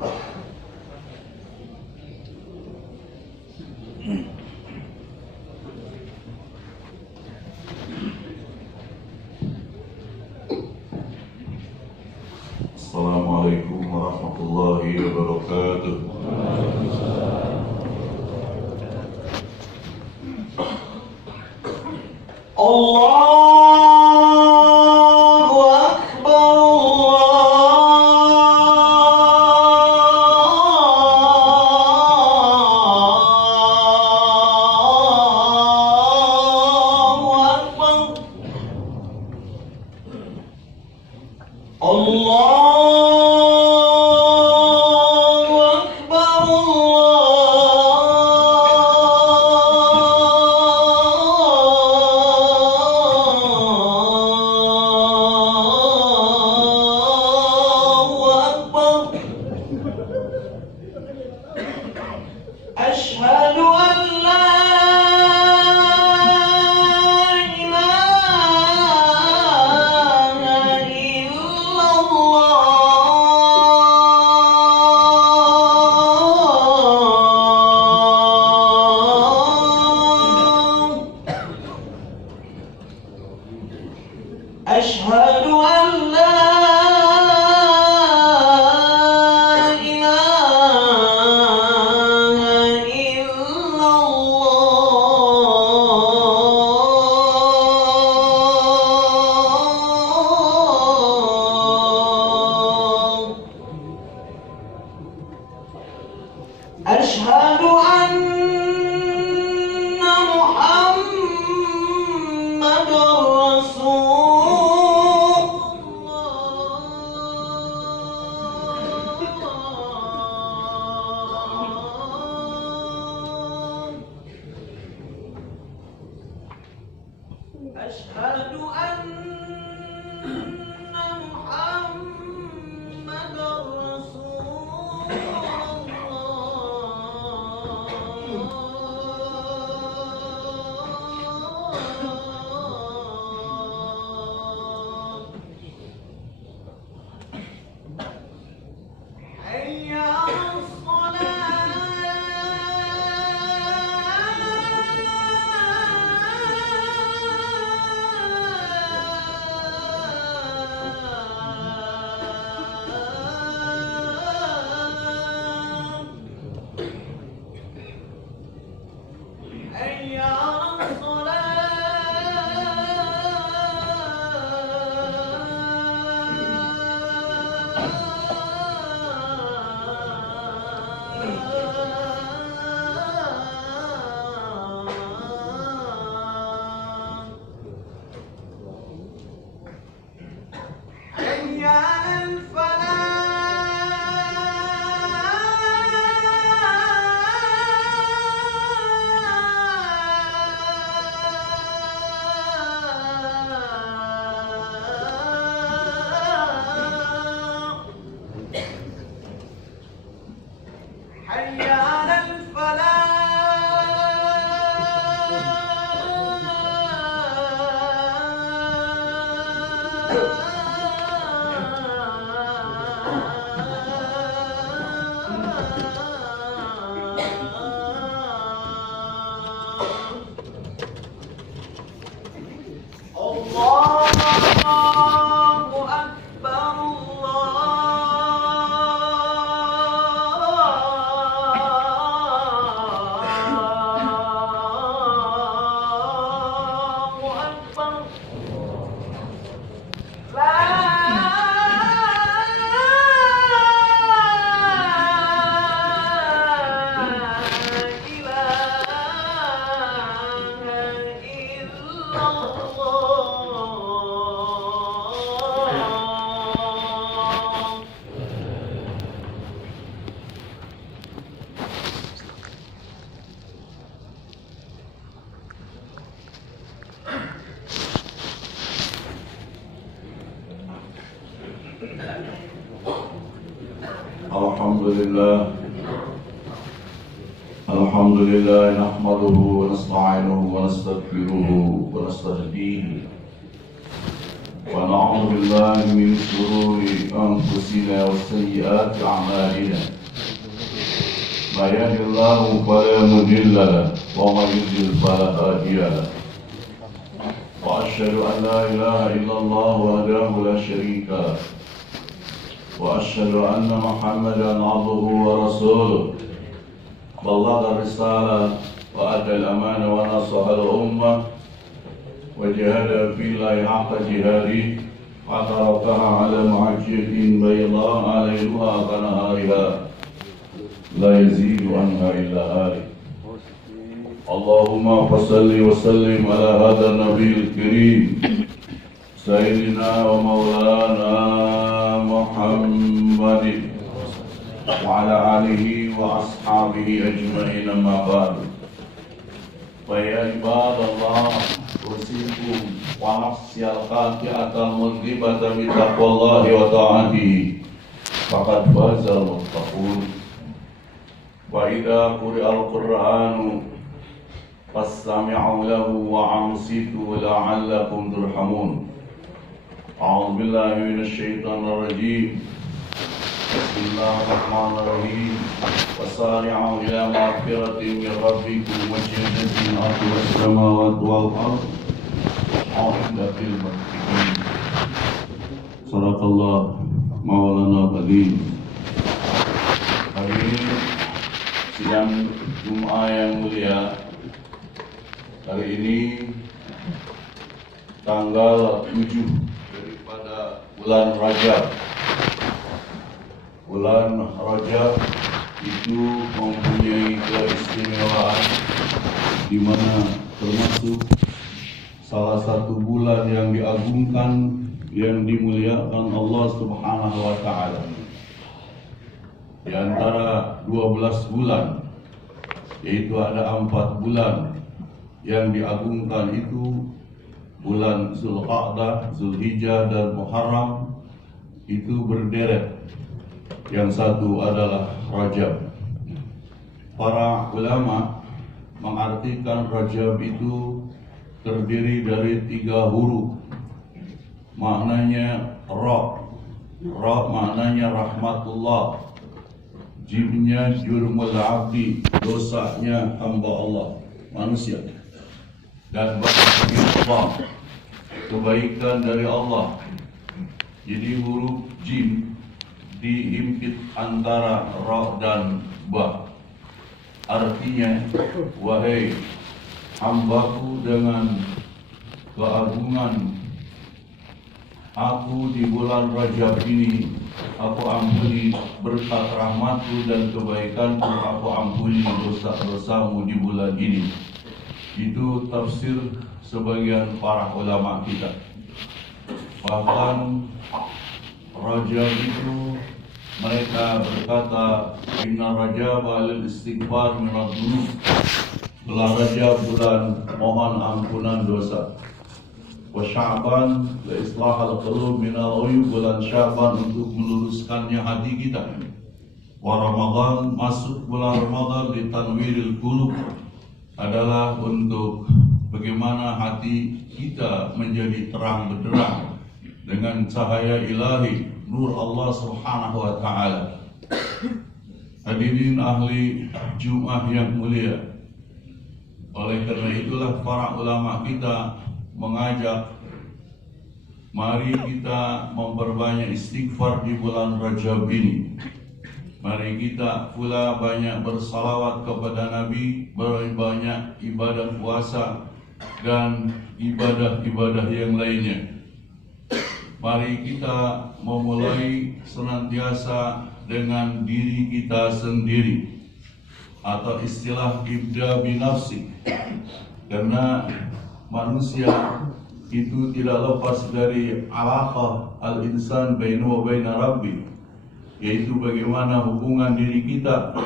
Assalamualaikum warahmatullahi wabarakatuh. Allahu Akbar, Allahu Akbar, Allah. أشهد أن لا إله إلا الله. أشهد أن لا أشهد أن محمد رسول الله. أشهد أن محمد رسول حي على الصلاة. حي على الصلاة. حي على الفلاح. حي على الله أكبر، الله أكبر. لا إله إلا الله. الحمد لله نحمده ونستعينه ونستغفره ونستهديه ونعوذ بالله من شرور أنفسنا وسيئات أعمالنا من يهد الله فلا مضل له ومن يضلل فلا هادي له وأشهد أن لا إله إلا الله وحده لا شريك له وأشهد أن محمدا عبده ورسوله بلغ الرسالة وأدى الأمانة ونصح الأمة وجاهد في الله حق جهاده وتركها على محجة بيضاء ليلها كنهارها لا يزيد عنها إلا هالك. اللهم صل وسلم على هذا النبي الكريم سيدنا ومولانا محمد وعلى آله وأصحابه أجمعين أما بعد. فيا عباد الله أوصيكم ونفسي الخاطئة المذنبة بتقوى الله وطاعته فقد فاز المتقون. وإذا قرئ القرآن فاستمعوا له وأنصتوا لعلكم ترحمون. أعوذ بالله من الشيطان الرجيم. بسم الله الرحمن الرحيم. وسارعوا إلى مغفرة من ربكم وجنة عرضها السماوات والأرض أعدت للمتقين. صدق الله مولانا العظيم. Hari ini sidang Jumat yang mulia. Hari ini tanggal 7 daripada bulan Rajab. Bulan Rajab itu mempunyai keistimewaan di mana termasuk salah satu bulan yang diagungkan, yang dimuliakan Allah Subhanahu wa taala. Di antara 12 bulan, yaitu ada 4 bulan yang diagungkan, itu bulan Zulqa'dah, Zulhijjah dan Muharram itu berderet. Yang satu adalah Rajab. Para ulama mengartikan Rajab itu terdiri dari 3 huruf. Maknanya Ra. Ra maknanya rahmatullah. Jimnya jurmul abdi, dosanya hamba Allah, manusia. Dan Ba, kebaikan dari Allah. Jadi huruf Jim dihimpit antara Ra dan Ba. Artinya, wahai hambaku, dengan keagungan aku di bulan Rajab ini, aku ampuni berkat rahmatku dan kebaikanku, aku ampuni dosa-dosamu di bulan ini. Itu tafsir sebagian para ulama kita. Bahkan Rajab itu mereka berkata, Inna Rajab alil istighfar minad dzunub. Bulan Rajab bulan mohon ampunan dosa. Wa Sya'ban la islahal qulub minal uyub, bulan Sya'ban untuk meluruskannya hati kita. Wa Ramadan, masuk bulan Ramadan li tanwiril qulub, adalah untuk bagaimana hati kita menjadi terang benderang dengan cahaya ilahi, nur Allah Subhanahu wa taala. Hadirin ahli Jumat yang mulia, oleh karena itulah para ulama kita mengajak, mari kita memperbanyak istighfar di bulan Rajab ini. Mari kita pula banyak bersalawat kepada Nabi, berbanyak ibadah puasa dan ibadah-ibadah yang lainnya. Mari kita memulai senantiasa dengan diri kita sendiri, atau istilah ibda binafsi. Karena manusia itu tidak lepas dari alaqah al-insan bainahu wa baina rabbi, yaitu bagaimana hubungan diri kita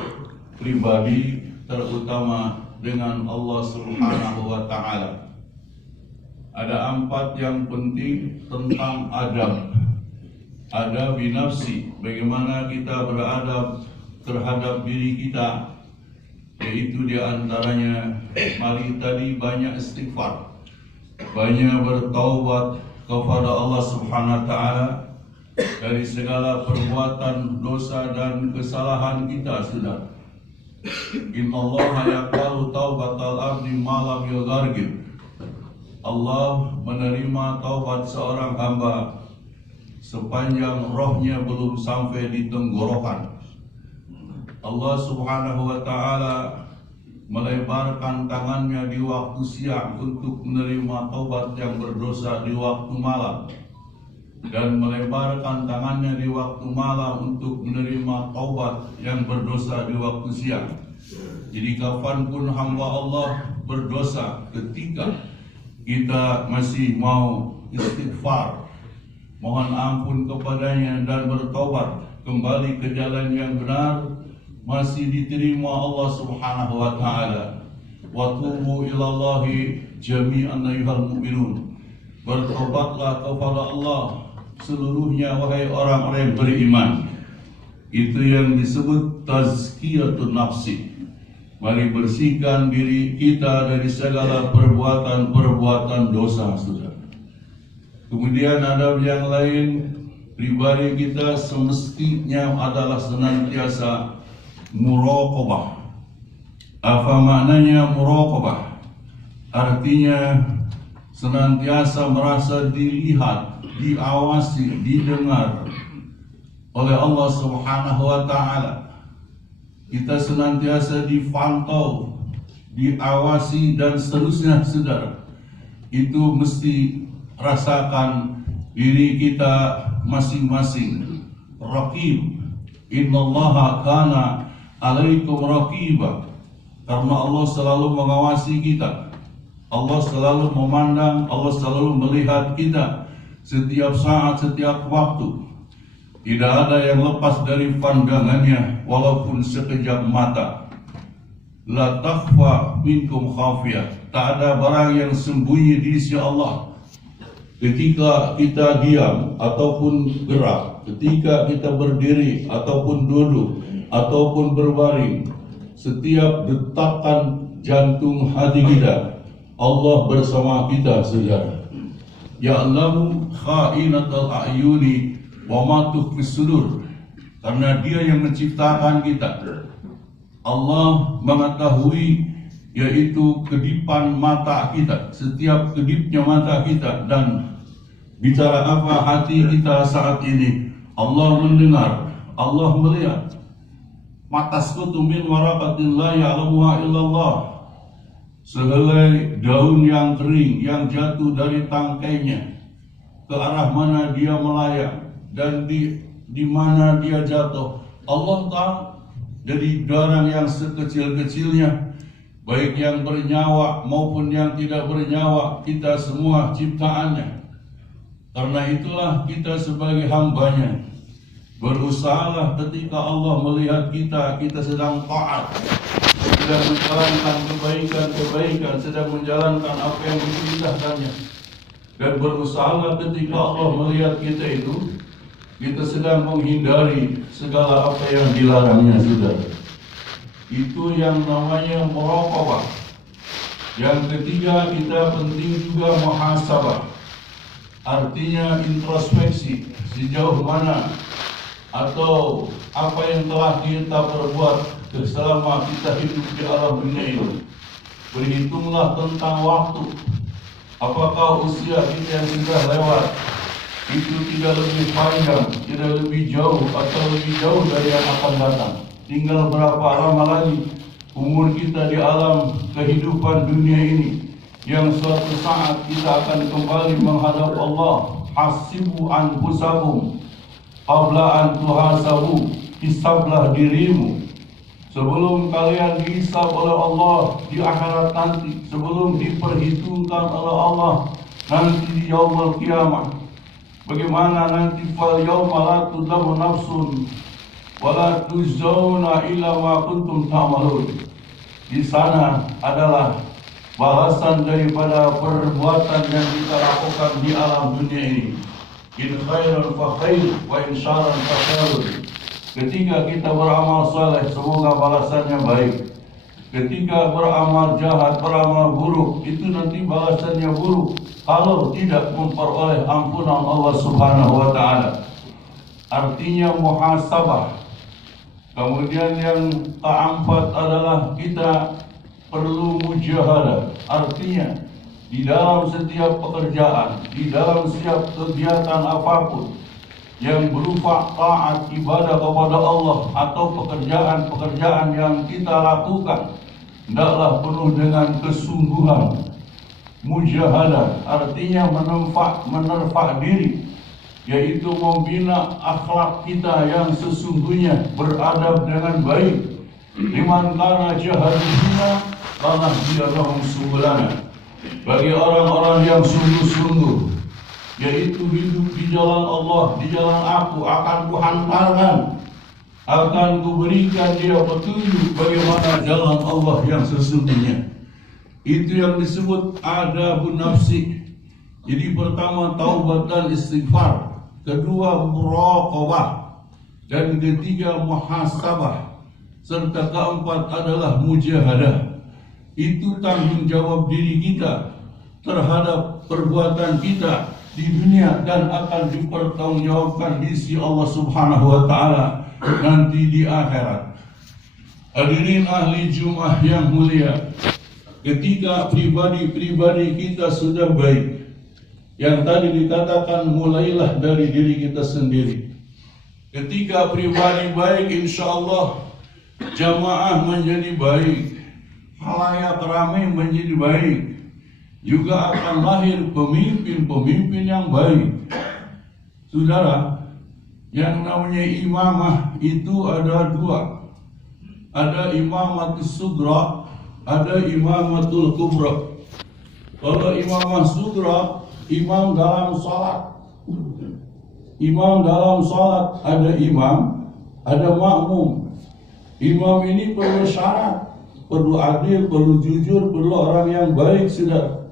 pribadi, terutama dengan Allah Subhanahu wa taala. Ada 4 yang penting tentang adab. Adab binafsi, bagaimana kita beradab terhadap diri kita, yaitu diantaranya mari tadi banyak istighfar, banyak bertaubat kepada Allah Subhanahu wa taala dari segala perbuatan dosa dan kesalahan kita, Saudara. Innallaha yaqbalu taubatal abdi ma lam yughargir. Allah menerima taubat seorang hamba sepanjang rohnya belum sampai di tenggorokan. Allah Subhanahu wa taala melebarkan tangannya di waktu siang untuk menerima taubat yang berdosa di waktu malam, dan melebarkan tangannya di waktu malam untuk menerima taubat yang berdosa di waktu siang. Jadi kapanpun hamba Allah berdosa, ketika kita masih mau istighfar, mohon ampun kepadanya dan bertobat kembali ke jalan yang benar, masih diterima Allah Subhanahu wa taala. Wa tubu ilallahi jami'an ayyuhal mu'minun. Bertobatlah kepada Allah seluruhnya wahai orang-orang yang beriman. Itu yang disebut tazkiyatun nafsi. Mari bersihkan diri kita dari segala perbuatan-perbuatan dosa, Saudara. Kemudian ada yang lain, pribadi kita semestinya adalah senantiasa muraqabah. Apa maknanya muraqabah? Artinya senantiasa merasa dilihat, diawasi, didengar oleh Allah Subhanahu wa taala. Kita senantiasa dipantau, diawasi dan seterusnya, Saudara. Itu mesti rasakan diri kita masing-masing. Raqib. Innallaha kana alaikum raqiba. Karena Allah selalu mengawasi kita, Allah selalu memandang, Allah selalu melihat kita setiap saat, setiap waktu. Tidak ada yang lepas dari pandangannya walaupun sekejap mata. La takhfa minkum khafiyah. Tak ada barang yang sembunyi di sisi Allah. Ketika kita diam ataupun gerak, ketika kita berdiri ataupun duduk ataupun berbaring, setiap detakan jantung hati kita, Allah bersama kita, Saudara. Ya'lamu kha'inatal a'yuni wa ma tukhfis sudur. Karena Dia yang menciptakan kita. Allah mengetahui yaitu kedipan mata kita, setiap kedipnya mata kita, dan bicara apa hati kita saat ini. Allah mendengar, Allah melihat. Matasqutu min waraqatin la ya'lamuha illallah. Sehelai daun yang kering yang jatuh dari tangkainya, ke arah mana dia melayang dan di mana dia jatuh, Allah tahu. Dari barang yang sekecil-kecilnya, baik yang bernyawa maupun yang tidak bernyawa, kita semua ciptaannya. Karena itulah kita sebagai hambanya berusahalah ketika Allah melihat kita sedang taat, sedang menjalankan kebaikan, sedang menjalankan apa yang diperintahkannya, dan berusahalah ketika Allah melihat kita itu, kita sedang menghindari segala apa yang dilarangnya, Saudara. Itu yang namanya muraqabah. Yang ketiga, kita penting juga muhasabah. Artinya introspeksi, sejauh mana atau apa yang telah kita perbuat selama kita hidup di alam dunia ini. Berhitunglah tentang waktu. Apakah usia kita yang sudah lewat itu tidak lebih panjang, tidak lebih jauh, atau lebih jauh dari yang akan datang? Tinggal berapa lama lagi umur kita di alam kehidupan dunia ini, yang suatu saat kita akan kembali menghadap Allah. Hasibu anfusakum qabla an tuhasabu. Hisablah dirimu sebelum kalian dihisab oleh Allah di akhirat nanti, sebelum diperhitungkan oleh Allah nanti di yaumul qiyamah. Bagaimana nanti fal yauma la tudzamu nafsun wa la tujzauna illa ma kuntum ta'malun. Di sana adalah balasan daripada perbuatan yang kita lakukan di alam dunia ini. In khairan fa khair wa in syarran fa syarr. Ketika kita beramal saleh, semoga balasannya baik. Ketika beramal jahat, beramal buruk, itu nanti balasannya buruk. kalau tidak memperoleh ampunan Allah Subhanahu wa taala. Artinya muhasabah. Kemudian yang keempat adalah kita perlu mujahadah. Artinya di dalam setiap pekerjaan, di dalam setiap kegiatan apapun yang berupa taat ibadah kepada Allah atau pekerjaan-pekerjaan yang kita lakukan, hendaklah penuh dengan kesungguhan. Mujahadah artinya menerpa diri, yaitu membina akhlak kita yang sesungguhnya beradab dengan baik. Liman kana jahadina tanah dia lahum subulana. Bagi orang-orang yang sungguh-sungguh, yaitu hidup di jalan Allah, di jalan aku, akan kuhantarkan, akan kuberikan dia petunjuk bagaimana jalan Allah yang sesungguhnya. Itu yang disebut adabun nafsi. Jadi pertama taubat dan istighfar, kedua muraqabah, dan ketiga muhasabah, serta keempat adalah mujahadah. Itu tanggung jawab diri kita terhadap perbuatan kita di dunia dan akan dipertanggungjawabkan di sisi Allah Subhanahu wa taala nanti di akhirat. Hadirin ahli Jumat yang mulia, ketika pribadi-pribadi kita sudah baik, yang tadi dikatakan mulailah dari diri kita sendiri. Ketika pribadi baik, insya Allah jamaah menjadi baik, halayak ramai menjadi baik, juga akan lahir pemimpin-pemimpin yang baik. Saudara, yang namanya imamah itu ada dua. Ada imamatul sugra, ada imamatul kubra. Kalau imamah sugra, imam dalam salat. Imam dalam salat, ada imam, ada makmum. Imam ini perlu syarat, perlu adil, perlu jujur, perlu orang yang baik, saudara.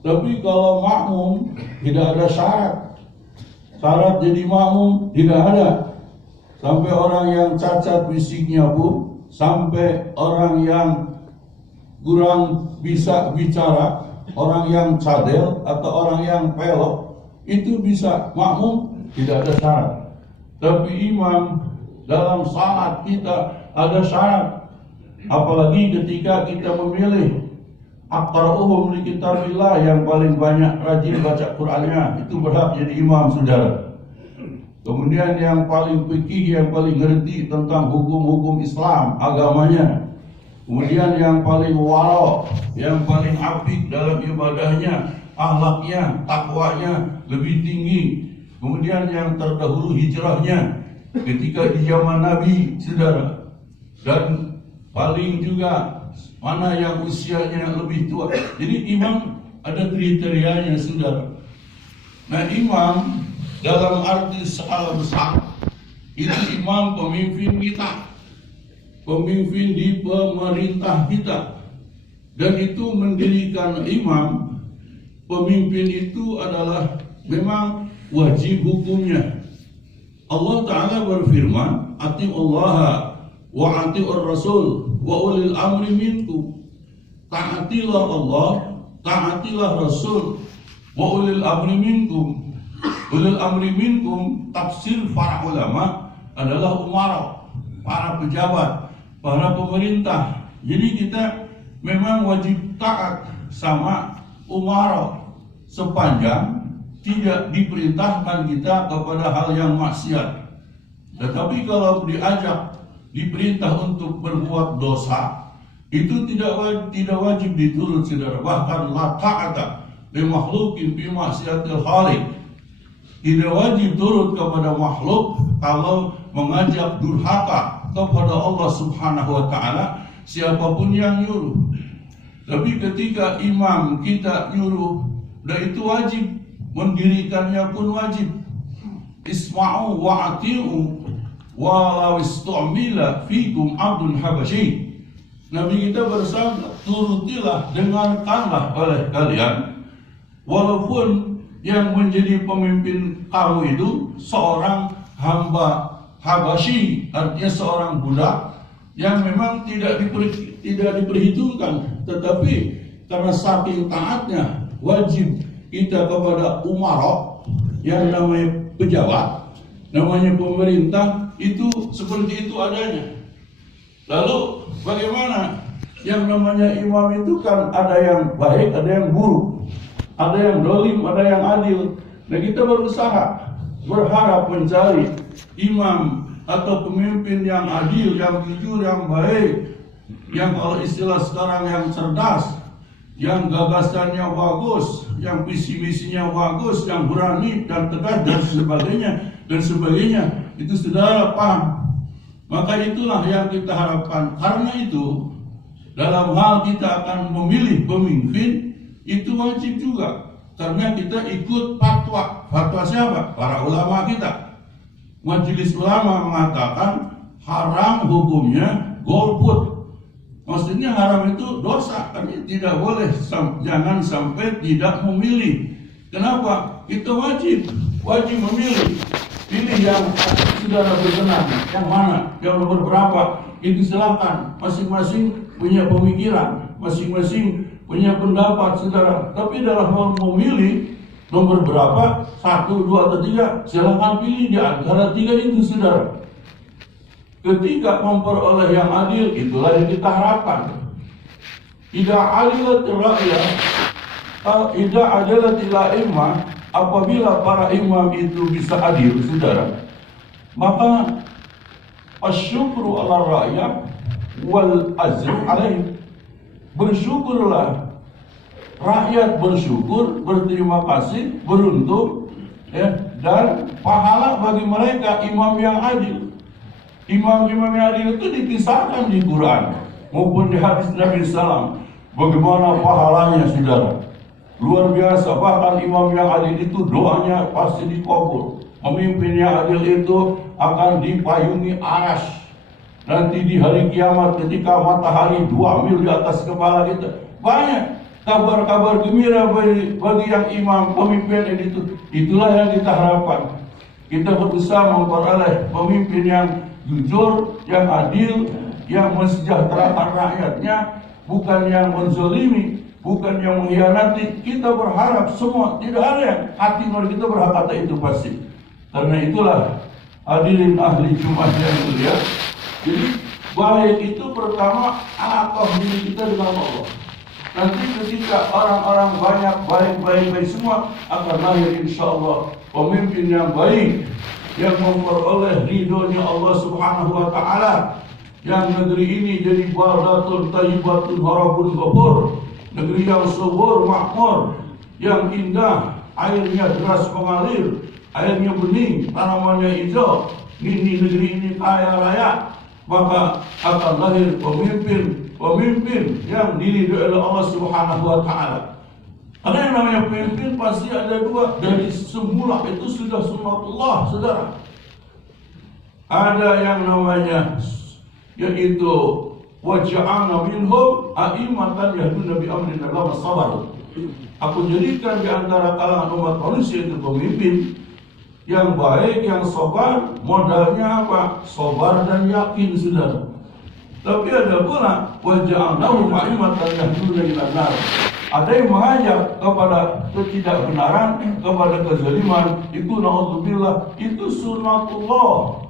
Tapi kalau makmum tidak ada syarat. Syarat jadi makmum tidak ada. Sampai orang yang cacat fisiknya pun, sampai orang yang kurang bisa bicara, orang yang cadel atau orang yang pelok, itu bisa makmum, tidak ada syarat. Tapi imam dalam salat kita ada syarat. Apalagi ketika kita memilih aqra'uhum li kitabillah, yang paling banyak rajin baca Qur'annya, itu berhak jadi imam, saudara. Kemudian yang paling fikih, yang paling ngerti tentang hukum-hukum Islam, agamanya. Kemudian yang paling wara, yang paling apik dalam ibadahnya, akhlaknya, takwanya lebih tinggi. Kemudian yang terdahulu hijrahnya ketika di zaman Nabi, saudara. Dan paling juga mana yang usianya lebih tua. Jadi imam ada kriterianya, saudara. Nah, imam dalam arti skala besar itu imam pemimpin kita, pemimpin di pemerintah kita. Dan itu mendirikan imam, pemimpin itu adalah memang wajib hukumnya. Allah Ta'ala berfirman, ati'ullaha wa ati'ur rasul wa ulil amri minkum. Taatilah Allah, taatilah Rasul, wa ulil amri minkum. Ulil amri minkum, tafsir para ulama adalah umara, para pejabat, para pemerintah. Jadi kita memang wajib taat sama umara sepanjang tidak diperintahkan kita kepada hal yang maksiat. Tetapi kalau diajak, diperintah untuk berbuat dosa, itu tidak wajib diturut, saudara. Bahkan la ta'ata li makhluqin fi maksiatil khaliq. Tidak wajib turut kepada makhluk kalau mengajak durhaka kepada Allah Subhanahu wa taala, siapapun yang nyuruh. Tapi ketika imam kita nyuruh, dan itu wajib, mendirikannya pun wajib. Isma'u wa ati'u walau istu'mila fikum abdun habasyi. Nabi kita bersabda, turutilah, dengarkanlah oleh kalian, walaupun yang menjadi pemimpin kamu itu seorang hamba Habasyi, artinya seorang budak yang memang tidak diperhitungkan, tetapi karena saking taatnya wajib kita kepada umarok yang namanya pejabat, namanya pemerintah, itu seperti itu adanya. Lalu bagaimana? Yang namanya imam itu kan ada yang baik, ada yang buruk, ada yang dolim, ada yang adil. Nah, kita berusaha, berharap mencari imam atau pemimpin yang adil, yang jujur, yang baik, yang kalau istilah sekarang yang cerdas, yang gagasannya bagus, yang visi misinya bagus, yang berani dan tegas dan sebagainya. Itu saudara paham. Maka itulah yang kita harapkan. Karena itu dalam hal kita akan memilih pemimpin itu wajib juga, karena kita ikut fatwa. Fatwa siapa? Para ulama kita. Majelis ulama mengatakan haram hukumnya golput. Maksudnya haram itu dosa, artinya tidak boleh, jangan sampai tidak memilih. Kenapa? Kita wajib memilih. Pilih yang saudara berkenan, yang mana, yang nomor berapa, itu silakan. Masing-masing punya pemikiran, masing-masing punya pendapat saudara. Tapi dalam hal memilih nomor berapa, 1, 2, atau 3, silakan pilih di antara 3 itu saudara. Ketika memperoleh yang adil, itulah yang kita harapkan. Idza adilatir ra'ya, idza adilatil a'immah, apabila para imam itu bisa adil, saudara, maka asyukru ala rakyat wal azr alaih. Bersyukurlah, rakyat bersyukur, berterima kasih, beruntung, ya, dan pahala bagi mereka imam yang adil. Imam-imam yang adil itu dikisahkan di Quran maupun di hadis Nabi SAW. Bagaimana pahalanya, saudara? Luar biasa. Bahkan imam yang adil itu doanya pasti dikabul. Pemimpin yang adil itu akan dipayungi arsy. Nanti di hari kiamat ketika matahari 2 mil di atas kepala kita, banyak kabar-kabar gembira bagi yang imam, pemimpin itu. Itulah yang kita harapkan. Kita berusaha memperoleh pemimpin yang jujur, yang adil, yang mensejahterakan rakyatnya, bukan yang menzalimi, bukan yang mengkhianati. Kita berharap semua, tidak ada yang hati nurani kita berkata itu pasti. Karena itulah hadirin ahli Jumat yang mulia. Jadi baik itu pertama alaqah diri kita dengan Allah. Nanti ketika orang-orang banyak baik semua, akan lahir insyaallah pemimpin yang baik, yang memperoleh ridhonya Allah Subhanahu wa Ta'ala, yang negeri ini jadi baldatun thayyibatun harabun ghafur, negeri yang subur makmur, yang indah, airnya deras mengalir, airnya bening, tanamannya hijau. Ini negeri ini kaya raya. Maka akan lahir pemimpin yang diridhoi oleh Allah Subhanahu wa Ta'ala. Karena yang namanya pemimpin pasti ada 2. Dari semula itu sudah sunnatullah, saudara. Ada yang namanya yaitu waja'alna minhum a'immatan yahduna bi amrina lamma sabaru. Aku jadikan di antara kalangan umat manusia itu pemimpin yang baik, yang sabar. Modalnya apa? Sabar dan yakin, saudara. Tapi ada pula waja'alnahum a'immatan yahduna ilan nar. Ada yang mengajak kepada ketidakbenaran, kepada kezaliman. Itu na'udzubillah, itu sunnatullah.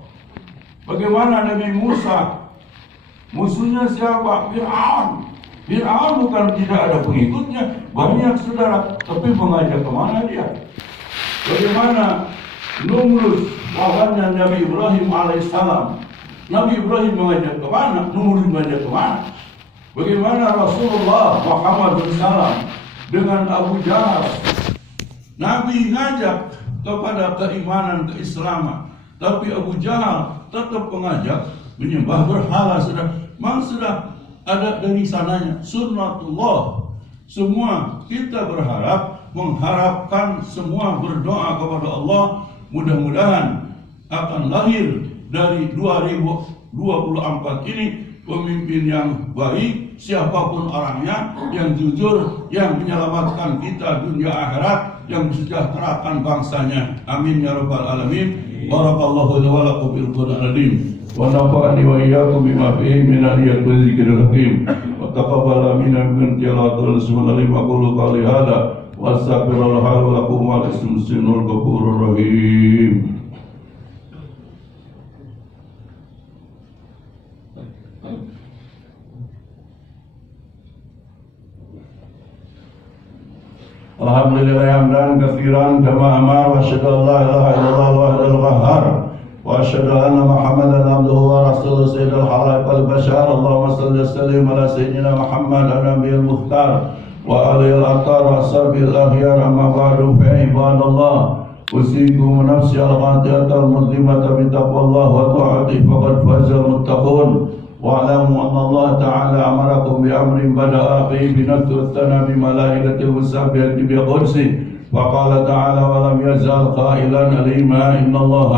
Bagaimana Nabi Musa, musuhnya siapa? Fir'aun. Fir'aun bukan tidak ada pengikutnya, banyak saudara, tapi mengajak kemana dia? Bagaimana Numrud lawannya Nabi Ibrahim alaihissalam? Nabi Ibrahim mengajak kemana? Numrud mengajak kemana? Bagaimana Rasulullah Muhammad SAW dengan Abu Jahal? Nabi ngajak kepada keimanan, keislaman, tapi Abu Jahal tetap mengajak menyembah berhala. Memang sudah ada dari sananya sunnatullah. Semua kita mengharapkan semua berdoa kepada Allah, mudah-mudahan akan lahir dari 2024 ini pemimpin yang baik, siapapun orangnya, yang jujur, yang menyelamatkan kita dunia akhirat, yang mensejahterakan bangsanya. Amin ya rabbal alamin. Barakallahu wa lakum bil Qur'anil wa nafa'ani wa iyyakum bima fihi min al-ayati wa dzikril hakim wa taqabbala minna min tilawatil subhanallah wa qulu qali hada wastaghfirullah wa lakum wa lismuslimul ghafurur rahim. Alhamdulillah hamdan katsiran kama amar wa asyhadu an la ilaha illallah wahdahu qahhar wa asyhadu anna Muhammadan abduhu wa rasuluhu sayyidul khalaiq wal bashar. Allahumma shalli wa sallim ala sayyidina Muhammad an-nabiyil mukhtar wa alihi al-athhar wa ashabil akhyar. Amma ba'du fa ibadallah usikum nafsi al-qatiyata al-muslimata bi taqwallah wa ta'atihi faqad faza al-muttaqun. واعلموا أن الله تعالى أمركم بأمر بدأ فيه بنذر الثنى بملائكته المسبحة بقدسه وقال تعالى ولم يزل قائلا عليما إن الله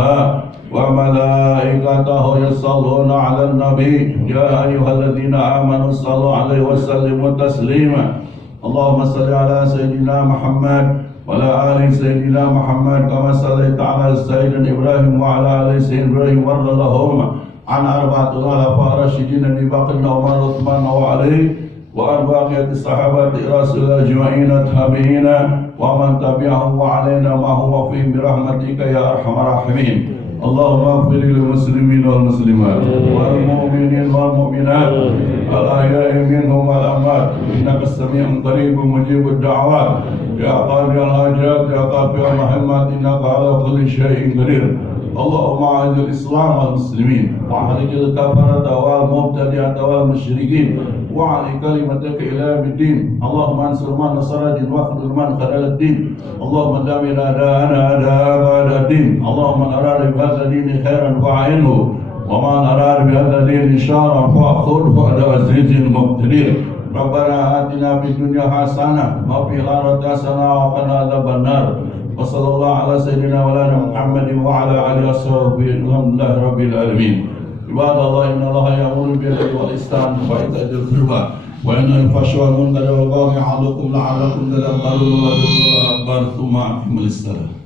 وملائكته يصلون على النبي يا أيها الذين آمنوا صلوا عليه وسلموا تسليما. اللهم صل على سيدنا محمد وعلى آل سيدنا محمد كما صليت على سيدنا إبراهيم وعلى آل سيدنا إبراهيم وارض اللهم عن أربعة الخلفاء الراشدين أبي بكر وعمر وعثمان وعلي وعن بقية الصحابة رسول الله أجمعين التابعين ومن تبعهم وعلينا ما هو فيهم برحمتك يا أرحم الراحمين. اللهم اغفر للمسلمين والمسلمات والمؤمنين والمؤمنات الأحياء منهم والأموات إنك سميع قريب مجيب الدعوات يا قاضي الحاجات يا قاضي الرحمات إنك على كل شيء قدير. اللهم أعز الإسلام والمسلمين وأحرج الكفرة والمبتدعة والمشركين وعلي كلمتك إلى يوم الدين. اللهم انصر من نصر الدين واخذل من خذل الدين. اللهم دمر أعداءنا أعداء الدين. اللهم من أراد بهذا الدين خيرا فأعينه ومن أراد بهذا الدين شرا فأخذه على عزيز المقتدر. ربنا آتنا في الدنيا حسنة وفي الآخرة حسنة وقنا عذاب النار. وصلى الله على سيدنا مولانا محمد وعلى آله وصحبه الحمد لله رب العالمين. عباد الله إن الله يأمر بالعدل والإحسان وإيتاء ذي القربى وينهى عن الفحشاء والمنكر والبغي يعظكم لعلكم تذكرون. وذكروا الله أكبر ثم أقيموا الصلاة.